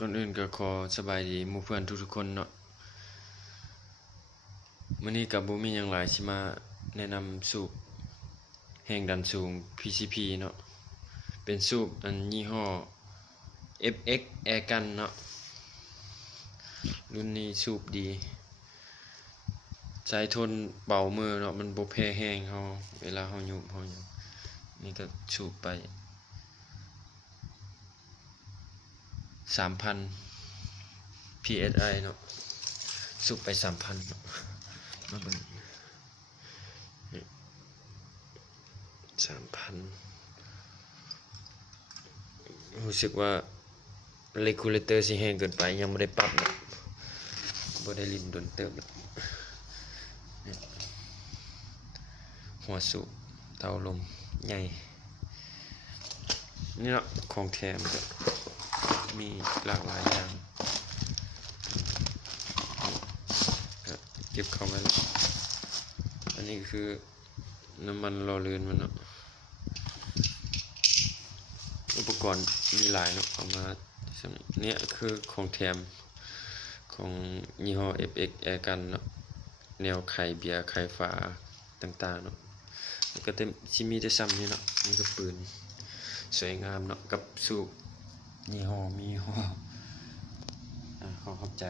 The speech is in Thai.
ก่อนอื่นก็ขอสบายดีหมู่เพื่อนทุกๆคนเนาะมื้อนี้ก็บ่มีหยังหลายสิมาแนะนำสูบแรงดันสูง PCP เนาะเป็นสูบอันยี่ห้อ FX Airgun เนาะรุ่นนี้สูบดีใช้ทนเบามือเนาะมันบ่แพ้แรงเฮาเวลาเฮายุบเฮาหยังนี่ก็สูบไป 3,000 PSI เนาะสูบไป 3,000 เนาะมาเบิ่ง3,000 รู้สึกว่า regulator สิแรงเกินไปยังบ่ได้ปรับเนาะบ่ได้ลิ้นโดนเติบเนาะหัวสูบเตาลมใหญ่นี่เนาะของแถมก็มีหลากหลายอย่างเก็บเข้ามาอันนี้คือน้ำมันหล่อลื่นมันเนาะอุปกรณ์มีหลายเนาะเอามาเนี่ยคือของแถมของยี่ห้อ FX Airgun เนาะแนวไข่เบียร์ไข่ฝาต่างๆเนาะแล้วก็สิมีแต่ซ้ำนี่เนาะนี่ก็ปืนสวยงามเนาะกับสูบยี่ห้อมียี่ห้อขอขอบใจ